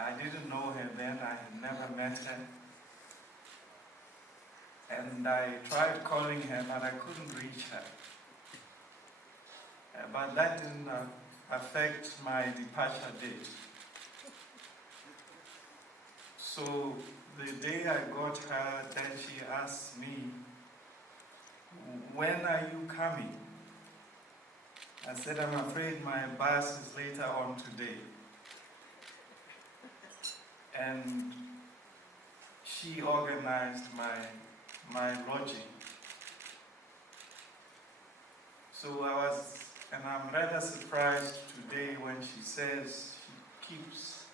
I didn't know her then, I had never met her. And I tried calling her, but I couldn't reach her. But that didn't affect my departure date. So the day I got her, then she asked me, "When are you coming?" I said, "I'm afraid my bus is later on today." And she organized my lodging. So and I'm rather surprised today when she says she keeps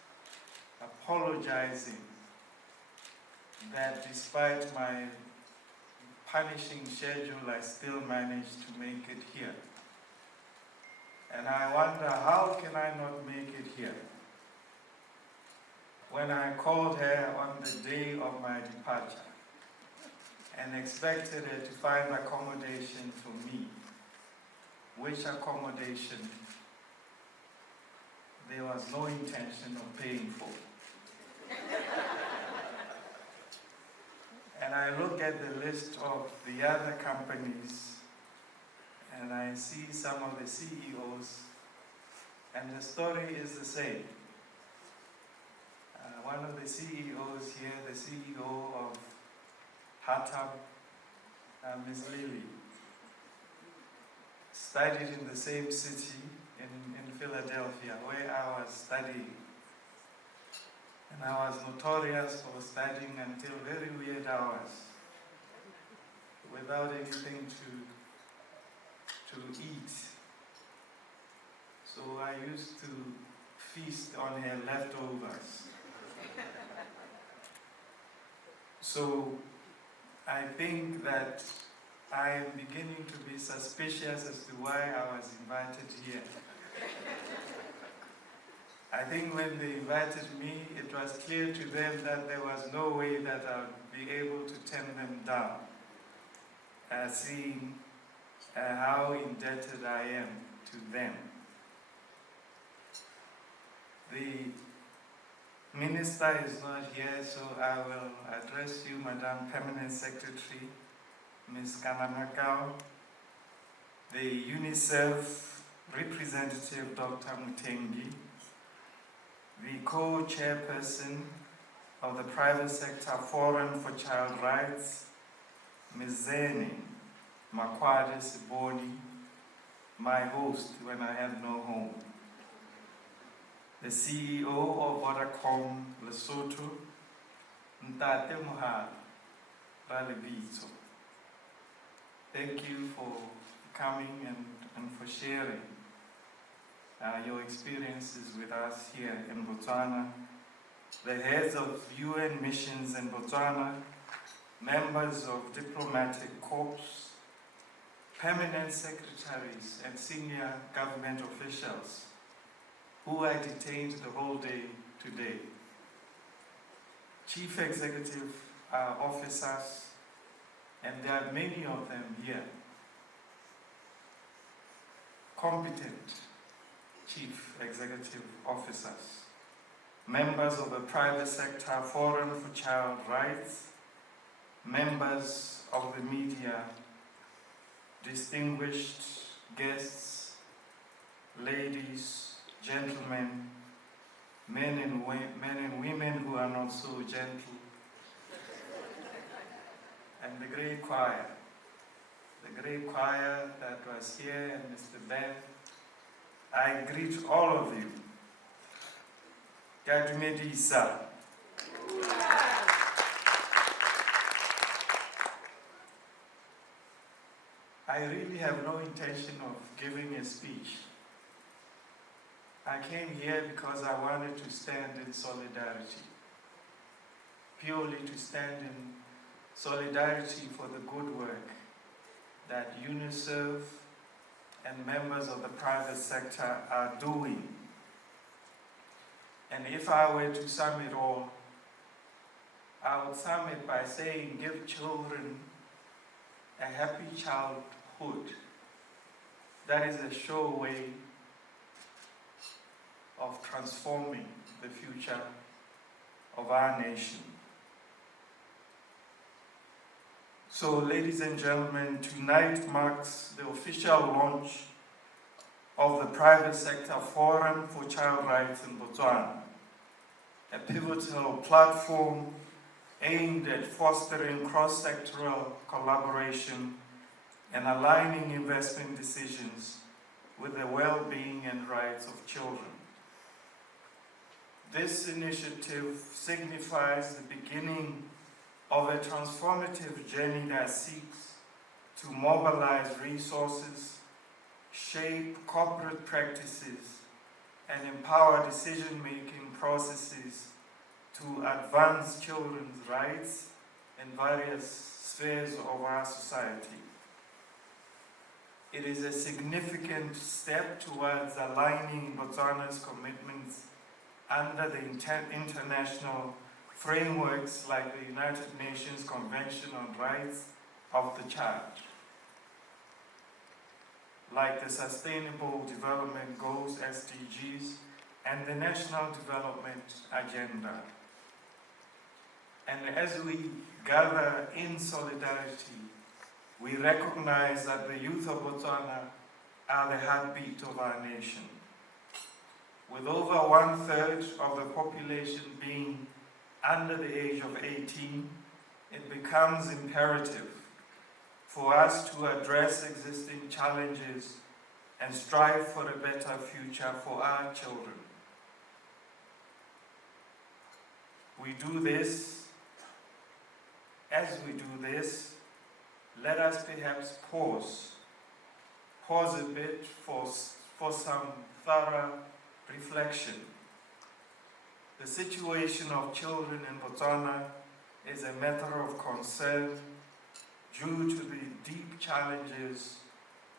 apologizing that despite my punishing schedule, I still managed to make it here. And I wonder, how can I not make it here? When I called her on the day of my departure and expected her to find accommodation for me, which accommodation there was no intention of paying for. And I look at the list of the other companies and I see some of the CEOs, and the story is the same. One of the CEOs here, the CEO of Hatam, Ms. Lily, studied in the same city in Philadelphia where I was studying. And I was notorious for studying until very weird hours without anything to eat. So I used to feast on her leftovers. So I think that I am beginning to be suspicious as to why I was invited here. I think when they invited me, it was clear to them that there was no way that I would be able to turn them down, seeing how indebted I am to them. The Minister is not here, so I will address you, Madam Permanent Secretary, Ms. Kanamakau, the UNICEF representative, Dr. Mutengi, the co-chairperson of the Private Sector Forum for Child Rights, Ms. Zeni Makwade Siboni, my host when I had no home, the CEO of Vodacom Lesotho, Ntate Mohale Ralebitso. Thank you for coming and for sharing your experiences with us here in Botswana. The heads of UN missions in Botswana, members of diplomatic corps, permanent secretaries and senior government officials who are detained the whole day today, chief executive officers, and there are many of them here, competent chief executive officers, members of the Private Sector Forum for Child Rights, members of the media, distinguished guests, ladies, gentlemen, men and women who are not so gentle, and the great choir that was here, and Mr. Ben. I greet all of you. Gadumedisa. I really have no intention of giving a speech. I came here because I wanted to stand in solidarity, purely to stand in solidarity for the good work that UNICEF and members of the private sector are doing. And if I were to sum it all, I would sum it by saying, give children a happy childhood. That is a sure way of transforming the future of our nation. So, ladies and gentlemen, tonight marks the official launch of the Private Sector Forum for Child Rights in Botswana, a pivotal platform aimed at fostering cross-sectoral collaboration and aligning investment decisions with the well-being and rights of children. This initiative signifies the beginning of a transformative journey that seeks to mobilize resources, shape corporate practices, and empower decision-making processes to advance children's rights in various spheres of our society. It is a significant step towards aligning Botswana's commitments under the international frameworks like the United Nations Convention on Rights of the Child, like the Sustainable Development Goals, SDGs, and the National Development Agenda. And as we gather in solidarity, we recognize that the youth of Botswana are the heartbeat of our nation. With over 1/3 of the population being under the age of 18, it becomes imperative for us to address existing challenges and strive for a better future for our children. As we do this, let us perhaps pause a bit for some thorough reflection. The situation of children in Botswana is a matter of concern due to the deep challenges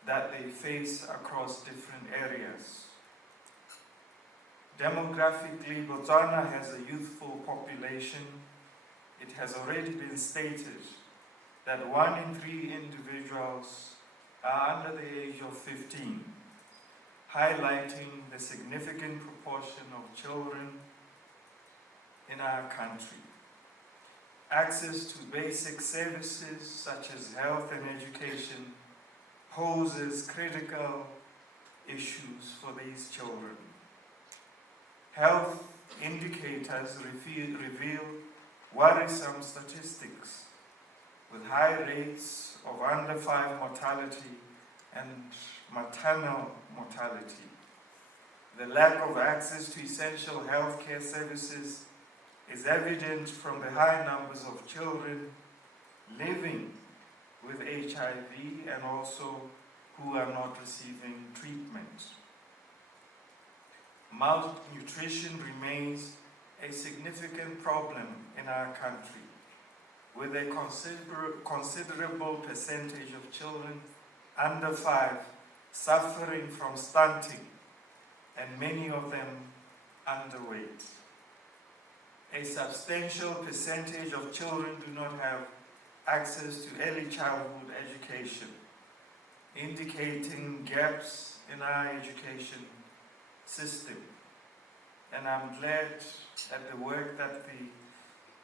that they face across different areas. Demographically, Botswana has a youthful population. It has already been stated that 1 in 3 individuals are under the age of 15, highlighting the significant proportion of children in our country. Access to basic services such as health and education poses critical issues for these children. Health indicators reveal worrisome statistics with high rates of under 5 mortality and maternal mortality. The lack of access to essential healthcare services is evident from the high numbers of children living with HIV and also who are not receiving treatment. Malnutrition remains a significant problem in our country, with a considerable percentage of children under 5 suffering from stunting, and many of them underweight. A substantial percentage of children do not have access to early childhood education, indicating gaps in our education system. And I'm glad at the work that the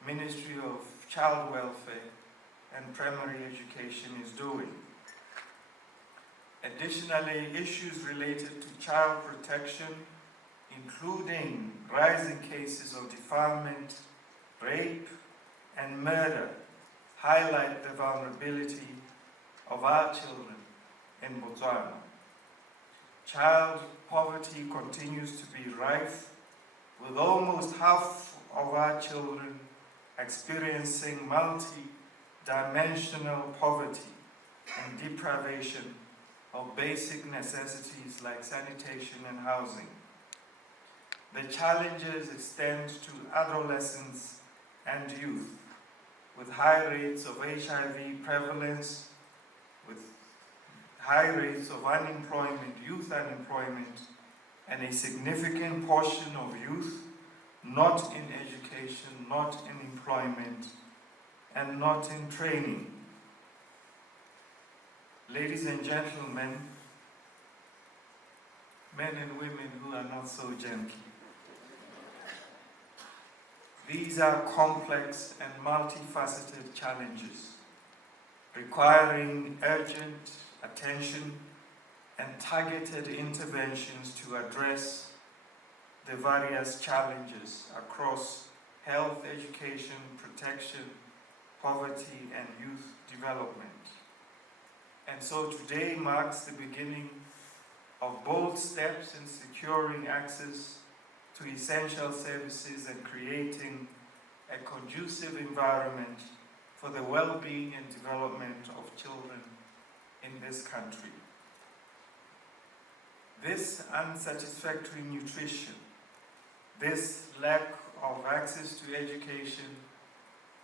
Ministry of Child Welfare and Primary Education is doing. Additionally, issues related to child protection, including rising cases of defilement, rape, and murder, highlight the vulnerability of our children in Botswana. Child poverty continues to be rife, with almost half of our children experiencing multi-dimensional poverty and deprivation of basic necessities like sanitation and housing. The challenges extend to adolescents and youth, with high rates of HIV prevalence, with high rates of unemployment, youth unemployment, and a significant portion of youth not in education, not in employment, and not in training. Ladies and gentlemen, men and women who are not so gentle, These are complex and multifaceted challenges, requiring urgent attention and targeted interventions to address the various challenges across health, education, protection, poverty, and youth development. And so today marks the beginning of bold steps in securing access to essential services and creating a conducive environment for the well-being and development of children in this country. This unsatisfactory nutrition, this lack of access to education,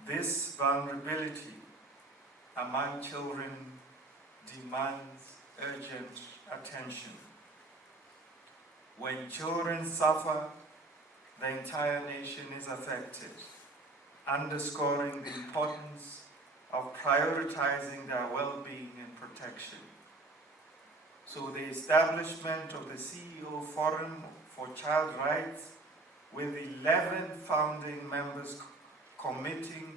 this vulnerability among children demands urgent attention. When children suffer, the entire nation is affected, underscoring the importance of prioritizing their well-being and protection. So the establishment of the CEO Forum for Child Rights, with 11 founding members committing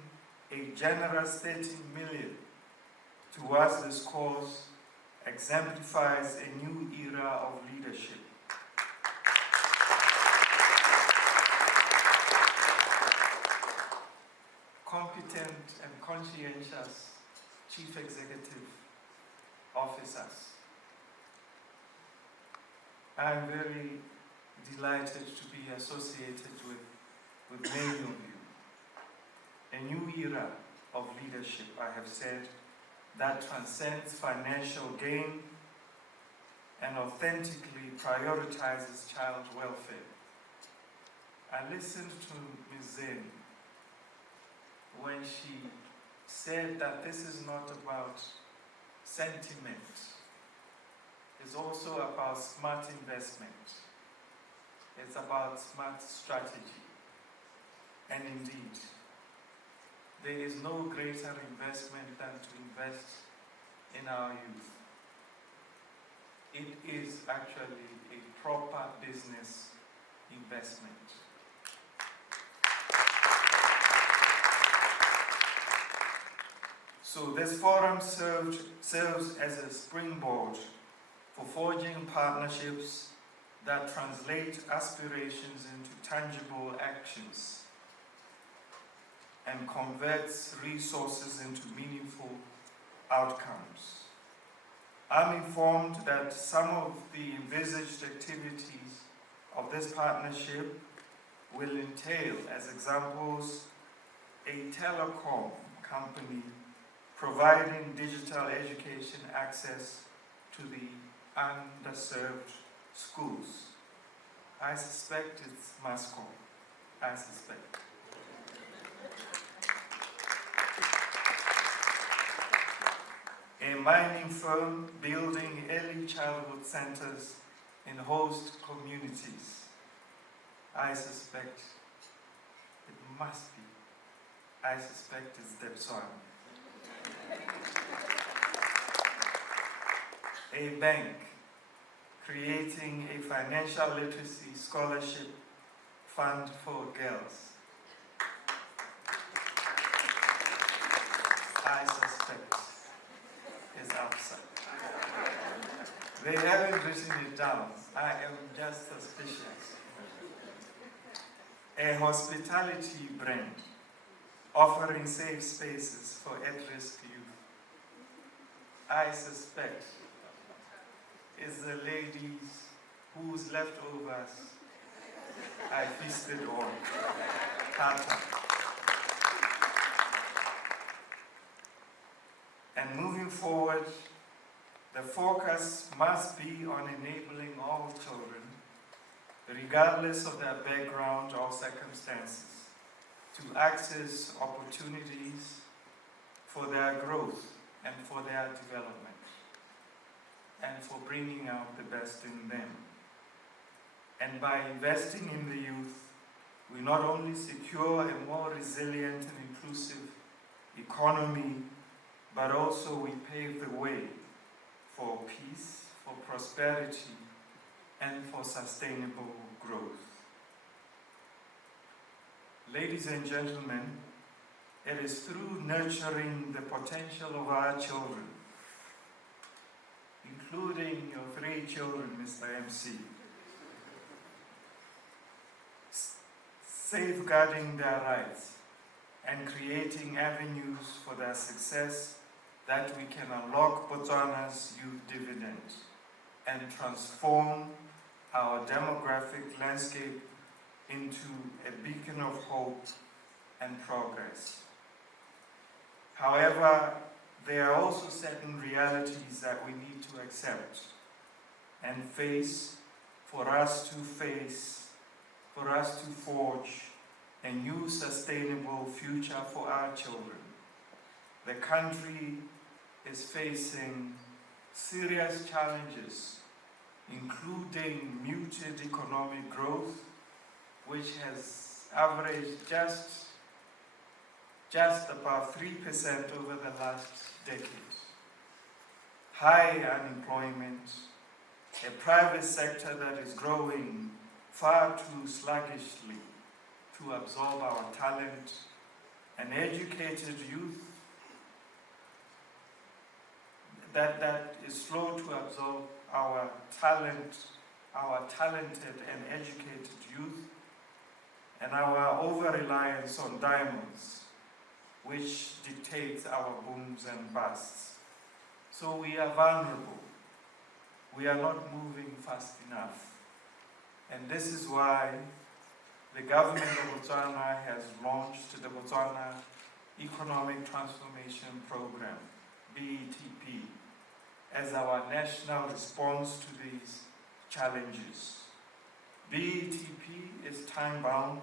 a generous 30 million towards this cause, exemplifies a new era of leadership. Competent and conscientious chief executive officers. I am very delighted to be associated with many of you. A new era of leadership, I have said, that transcends financial gain and authentically prioritizes child welfare. I listened to Ms. Zen when she said that this is not about sentiment. It's also about smart investment. It's about smart strategy. And indeed, there is no greater investment than to invest in our youth. It is actually a proper business investment. So this forum serves as a springboard for forging partnerships that translate aspirations into tangible actions and converts resources into meaningful outcomes. I'm informed that some of the envisaged activities of this partnership will entail, as examples, a telecom company providing digital education access to the underserved schools. I suspect it's Mascom. I suspect. A mining firm building early childhood centers in host communities. I suspect it must be. I suspect it's Botswana. A bank creating a financial literacy scholarship fund for girls. I suspect it's outside. They haven't written it down. I am just suspicious. A hospitality brand offering safe spaces for at-risk youth. I suspect it's the ladies whose leftovers I feasted on. Tata. And moving forward, the focus must be on enabling all children, regardless of their background or circumstances, to access opportunities for their growth and for their development, and for bringing out the best in them. And by investing in the youth, we not only secure a more resilient and inclusive economy, but also we pave the way for peace, for prosperity, and for sustainable growth. Ladies and gentlemen, it is through nurturing the potential of our children, including your 3 children, Mr. MC, safeguarding their rights and creating avenues for their success that we can unlock Botswana's youth dividend and transform our demographic landscape into a beacon of hope and progress. However, there are also certain realities that we need to accept and face for us to forge a new sustainable future for our children. The country is facing serious challenges, including muted economic growth, which has averaged just about 3% over the last decade. High unemployment, a private sector that is growing far too sluggishly to absorb our talent, an educated youth that is slow to absorb our talented and educated youth, and our over-reliance on diamonds, which dictates our booms and busts. So we are vulnerable. We are not moving fast enough. And this is why the government of Botswana has launched the Botswana Economic Transformation Program, BETP, as our national response to these challenges. BETP is time-bound,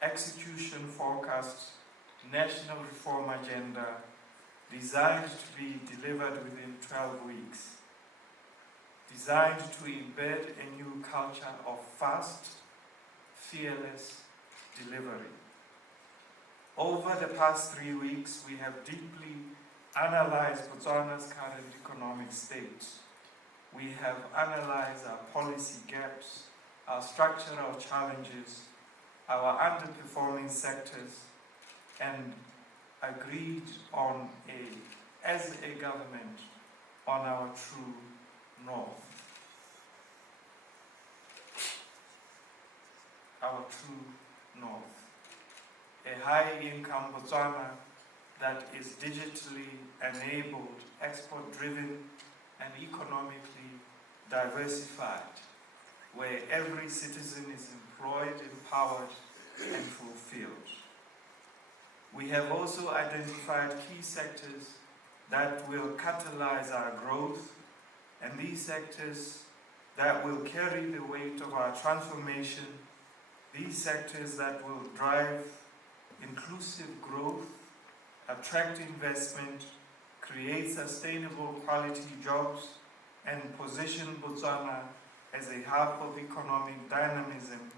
execution-focused, national reform agenda designed to be delivered within 12 weeks, designed to embed a new culture of fast, fearless delivery. Over the past 3 weeks, we have deeply analyzed Botswana's current economic state. We have analyzed our policy gaps, our structural challenges, our underperforming sectors, and agreed on as a government on our true north. Our true north. A high-income Botswana that is digitally enabled, export-driven, and economically diversified, where every citizen is employed, empowered, and fulfilled. We have also identified key sectors that will catalyze our growth, and these sectors that will carry the weight of our transformation, these sectors that will drive inclusive growth, attract investment, create sustainable quality jobs, and position Botswana as a hub of economic dynamism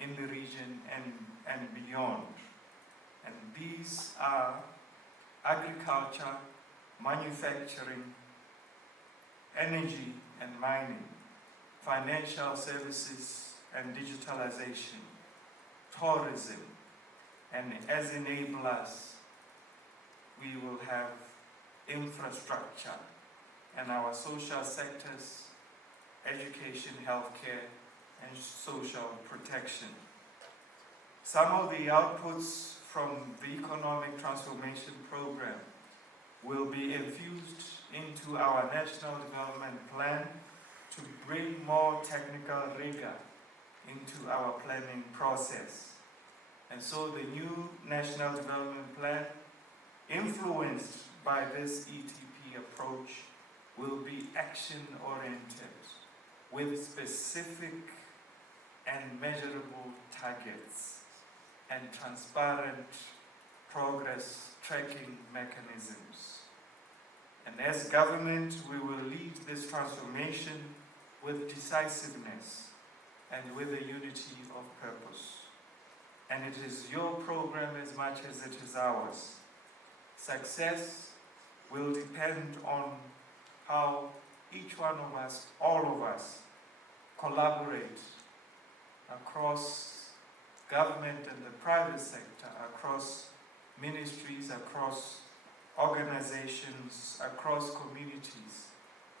in the region and beyond. And these are agriculture, manufacturing, energy and mining, financial services and digitalization, tourism, and as enablers, we will have infrastructure and our social sectors, education, healthcare, and social protection. Some of the outputs from the Economic Transformation Program will be infused into our National Development Plan to bring more technical rigor into our planning process. And so the new National Development Plan, influenced by this ETP approach, will be action-oriented with specific and measurable targets and transparent progress tracking mechanisms. And as government, we will lead this transformation with decisiveness and with a unity of purpose. And it is your program as much as it is ours. Success will depend on how each one of us, all of us, collaborate across government and the private sector, across ministries, across organizations, across communities,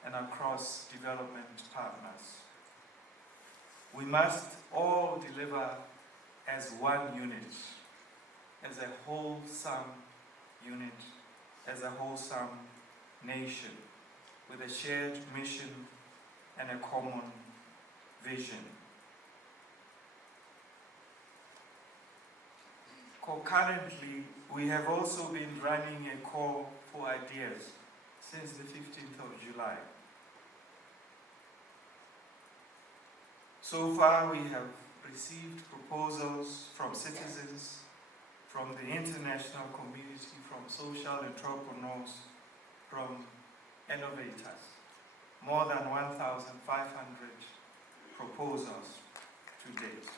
and across development partners. We must all deliver as one unit, as a wholesome unit, as a wholesome nation, with a shared mission and a common vision. Concurrently, we have also been running a call for ideas since the 15th of July. So far, we have received proposals from citizens, from the international community, from social entrepreneurs, from innovators. More than 1,500 proposals to date.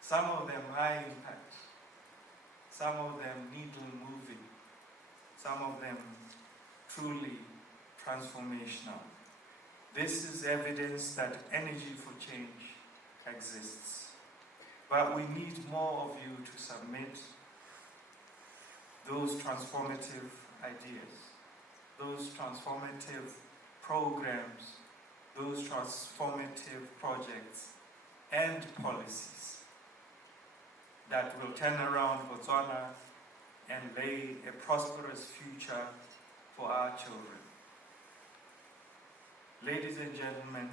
Some of them high impact, some of them needle moving, some of them truly transformational. This is evidence that energy for change exists. But we need more of you to submit those transformative ideas, those transformative programs, those transformative projects and policies that will turn around Botswana and lay a prosperous future for our children. Ladies and gentlemen,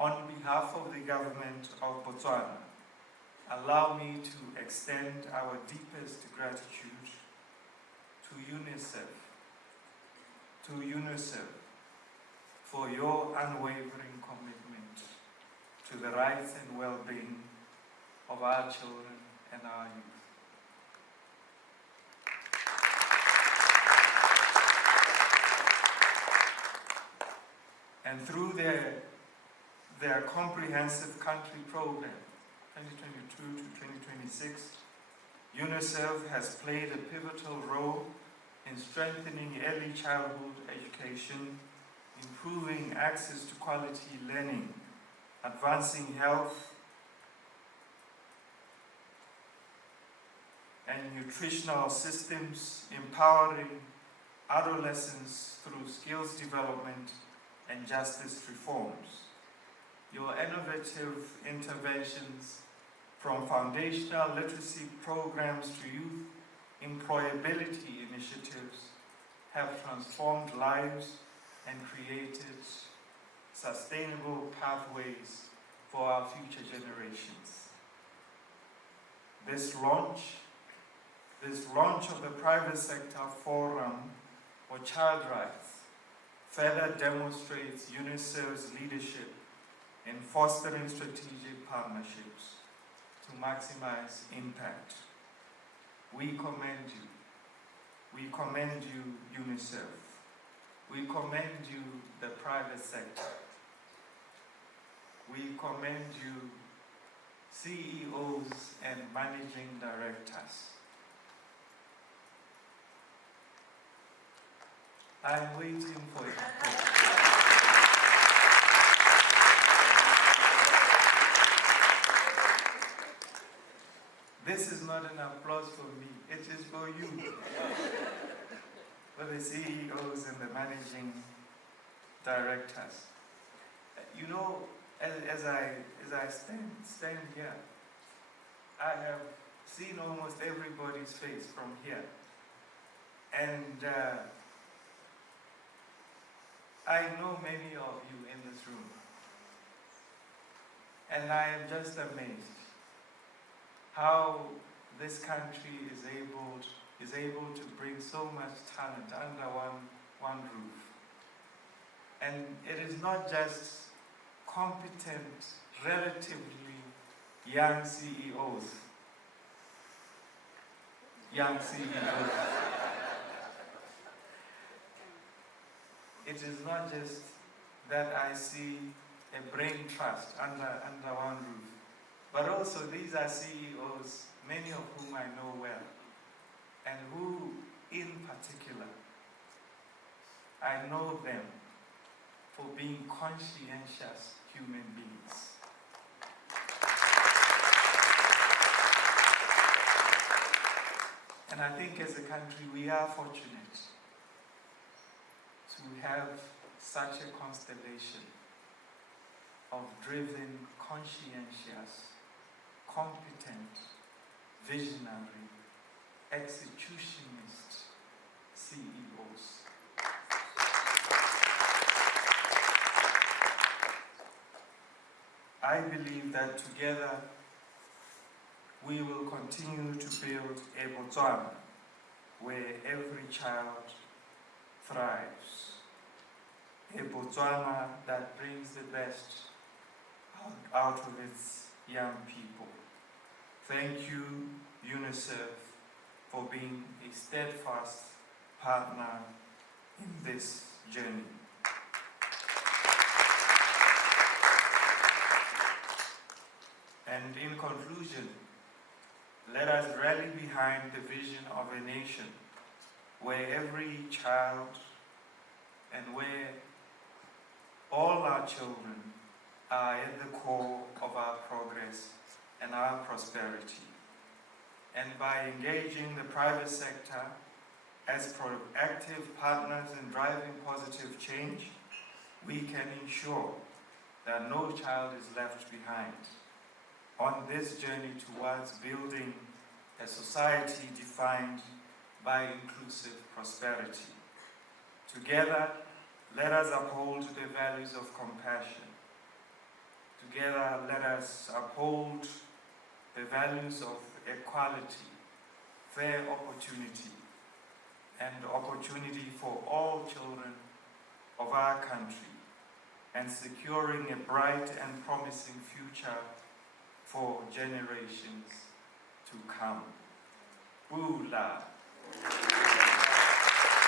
on behalf of the government of Botswana, allow me to extend our deepest gratitude to UNICEF for your unwavering commitment to the rights and well-being of our children and our youth. And through their comprehensive country program, 2022 to 2026, UNICEF has played a pivotal role in strengthening early childhood education, improving access to quality learning, advancing health and nutritional systems, empowering adolescents through skills development and justice reforms. Your innovative interventions, from foundational literacy programs to youth employability initiatives, have transformed lives and created sustainable pathways for our future generations. This launch of the private sector forum for child rights further demonstrates UNICEF's leadership in fostering strategic partnerships to maximize impact. We commend you. We commend you, UNICEF. We commend you, the private sector. We commend you, CEOs and managing directors. I'm waiting for it. This is not an applause for me, it is for you. For the CEOs and the managing directors. You know, as I stand here, I have seen almost everybody's face from here. And I know many of you in this room. And I am just amazed how this country is able to bring so much talent under one roof. And it is not just competent, relatively young CEOs. It is not just that I see a brain trust under one roof, but also these are CEOs, many of whom I know well, and who, in particular, I know them for being conscientious human beings. And I think as a country we are fortunate to have such a constellation of driven, conscientious, competent, visionary, executionist CEOs. I believe that together we will continue to build a Botswana where every child thrives. A Botswana that brings the best out of its young people. Thank you, UNICEF, for being a steadfast partner in this journey. And in conclusion, let us rally behind the vision of a nation where every child and where all our children are at the core of our progress and our prosperity. And by engaging the private sector as proactive partners in driving positive change, we can ensure that no child is left behind on this journey towards building a society defined by inclusive prosperity. Together, let us uphold the values of compassion. Together, let us uphold the values of equality, fair opportunity, and opportunity for all children of our country, and securing a bright and promising future for generations to come. Bula.